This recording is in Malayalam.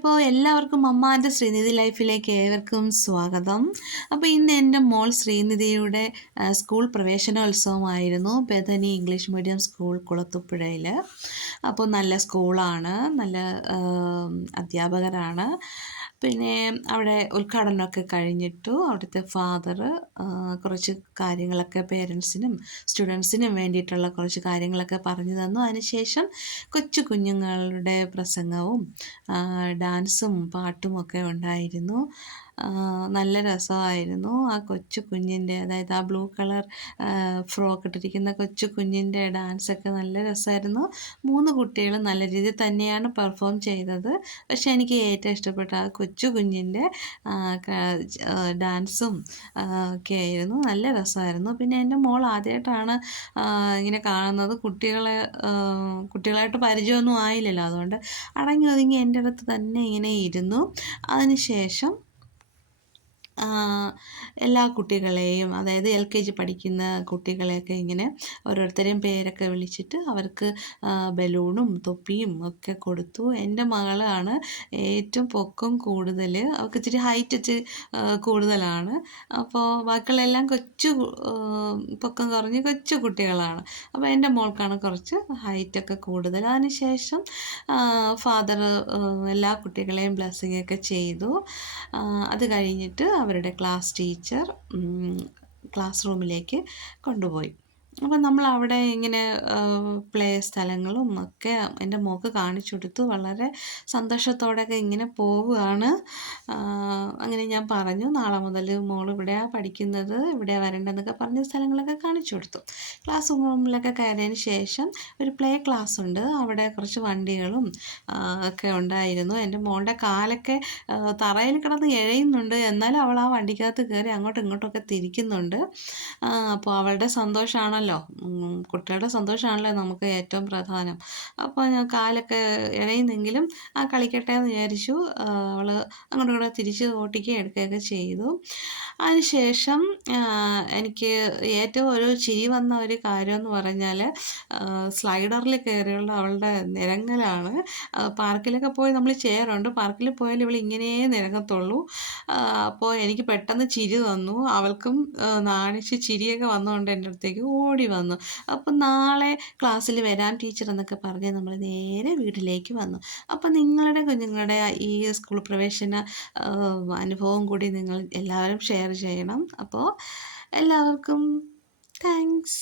അപ്പോൾ എല്ലാവർക്കും അമ്മ ആൻഡ് ശ്രീനിധി ലൈഫിലേക്ക് ഏവർക്കും സ്വാഗതം. അപ്പോൾ ഇന്ന് എൻ്റെ മോൾ ശ്രീനിധിയുടെ സ്കൂൾ പ്രവേശനോത്സവമായിരുന്നു ബഥനി ഇംഗ്ലീഷ് മീഡിയം സ്കൂൾ കുളത്തുപുഴയിൽ. അപ്പോൾ നല്ല സ്കൂളാണ്, നല്ല അധ്യാപകരാണ്. പിന്നെ അവിടെ ഉദ്ഘാടനമൊക്കെ കഴിഞ്ഞിട്ടു അവിടുത്തെ ഫാദർ കുറച്ച് കാര്യങ്ങളൊക്കെ പേരൻസിനും സ്റ്റുഡൻസിനും വേണ്ടിയിട്ടുള്ള കുറച്ച് കാര്യങ്ങളൊക്കെ പറഞ്ഞു തന്നു. അതിനുശേഷം കൊച്ചു കുഞ്ഞുങ്ങളുടെ പ്രസംഗവും ഡാൻസും പാട്ടും ഒക്കെ ഉണ്ടായിരുന്നു. നല്ല രസമായിരുന്നു. ആ കൊച്ചു കുഞ്ഞിൻ്റെ, അതായത് ആ ബ്ലൂ കളർ ഫ്രോക്ക് ഇട്ടിരിക്കുന്ന കൊച്ചു കുഞ്ഞിൻ്റെ ഡാൻസൊക്കെ നല്ല രസമായിരുന്നു. 3 കുട്ടികളും നല്ല രീതിയിൽ തന്നെയാണ് പെർഫോം ചെയ്തത്. പക്ഷേ എനിക്ക് ഏറ്റവും ഇഷ്ടപ്പെട്ട ആ കൊച്ചു കുഞ്ഞിൻ്റെ ഡാൻസും ഒക്കെ ആയിരുന്നു. നല്ല രസമായിരുന്നു. പിന്നെ എൻ്റെ മോൾ ആദ്യമായിട്ടാണ് ഇങ്ങനെ കാണുന്നത്. കുട്ടികളായിട്ട് പരിചയമൊന്നും ആയില്ലല്ലോ, അതുകൊണ്ട് അടങ്ങി ഒതുങ്ങി എൻ്റെ അടുത്ത് തന്നെ ഇങ്ങനെ ഇരുന്നു. അതിനുശേഷം എല്ലാ കുട്ടികളെയും, അതായത് LKG പഠിക്കുന്ന കുട്ടികളെയൊക്കെ ഇങ്ങനെ ഓരോരുത്തരെയും പേരൊക്കെ വിളിച്ചിട്ട് അവർക്ക് ബലൂണും തൊപ്പിയും ഒക്കെ കൊടുത്തു. എൻ്റെ മകളാണ് ഏറ്റവും പൊക്കം കൂടുതൽ, അവൾക്ക് ഇച്ചിരി ഹൈറ്റ് ഇച്ചിരി കൂടുതലാണ്. അപ്പോൾ ബാക്കിയുള്ളെല്ലാം പൊക്കം കുറഞ്ഞ് കൊച്ചു കുട്ടികളാണ്. അപ്പോൾ എൻ്റെ മോൾക്കാണ് കുറച്ച് ഹൈറ്റൊക്കെ കൂടുതൽ. അതിനുശേഷം ഫാദർ എല്ലാ കുട്ടികളെയും ബ്ലെസ്സിങ് ഒക്കെ ചെയ്തു. അത് കഴിഞ്ഞിട്ട് അവരുടെ ക്ലാസ് ടീച്ചർ ക്ലാസ് റൂമിലേക്ക് കൊണ്ടുപോയി. അപ്പം നമ്മളവിടെ ഇങ്ങനെ പ്ലേ സ്ഥലങ്ങളും ഒക്കെ എൻ്റെ മോൾക്ക് കാണിച്ചു കൊടുത്തു. വളരെ സന്തോഷത്തോടെയൊക്കെ ഇങ്ങനെ പോവുകയാണ്. അങ്ങനെ ഞാൻ പറഞ്ഞു, നാളെ മുതൽ മോൾ ഇവിടെയാണ് പഠിക്കുന്നത്, ഇവിടെ വരേണ്ടതെന്നൊക്കെ പറഞ്ഞ സ്ഥലങ്ങളൊക്കെ കാണിച്ചു കൊടുത്തു. ക്ലാസ് റൂമിലൊക്കെ കയറിയതിന് ശേഷം ഒരു പ്ലേ ക്ലാസ് ഉണ്ട്, അവിടെ കുറച്ച് വണ്ടികളും ഒക്കെ ഉണ്ടായിരുന്നു. എൻ്റെ മോളുടെ കാലൊക്കെ തറയിൽ കിടന്ന് എഴയുന്നുണ്ട്, എന്നാലും അവൾ ആ വണ്ടിക്കകത്ത് കയറി അങ്ങോട്ടും ഇങ്ങോട്ടുമൊക്കെ തിരിക്കുന്നുണ്ട്. അപ്പോൾ അവളുടെ സന്തോഷമാണല്ലോ, കുട്ടികളുടെ സന്തോഷമാണല്ലോ നമുക്ക് ഏറ്റവും പ്രധാനം. അപ്പോൾ ഞാൻ കാലൊക്കെ ഇഴയുന്നെങ്കിലും കളിക്കട്ടെ എന്ന് വിചാരിച്ചു. അവൾ അങ്ങോട്ടും ഇങ്ങോട്ടും തിരിച്ച് ഓട്ടിക്കുകയും എടുക്കുകയൊക്കെ ചെയ്തു. അതിനുശേഷം എനിക്ക് ഏറ്റവും ഒരു ചിരി വന്ന ഒരു കാര്യമെന്ന് പറഞ്ഞാൽ സ്ലൈഡറിൽ കയറിയുള്ള അവളുടെ നിരങ്ങലാണ്. പാർക്കിലൊക്കെ പോയി നമ്മൾ ചെയ്യാറുണ്ട്, പാർക്കിൽ പോയാൽ ഇവൾ ഇങ്ങനെ നിരങ്ങത്തുള്ളൂ. അപ്പോൾ എനിക്ക് പെട്ടെന്ന് ചിരി വന്നു. അവൾക്കും നാണിച്ച് ചിരിയൊക്കെ വന്നുകൊണ്ട് എൻ്റെ അടുത്തേക്ക് ഓടി വന്നു. അപ്പം നാളെ ക്ലാസ്സിൽ വരാം ടീച്ചർ എന്നൊക്കെ പറഞ്ഞ് നമ്മൾ നേരെ വീട്ടിലേക്ക് വന്നു. അപ്പം നിങ്ങളുടെ കുഞ്ഞുങ്ങളുടെ ഈ സ്കൂൾ പ്രവേശന അനുഭവം കൂടി നിങ്ങൾ എല്ലാവരും ഷെയർ ചെയ്യണം. അപ്പോൾ എല്ലാവർക്കും താങ്ക്സ്.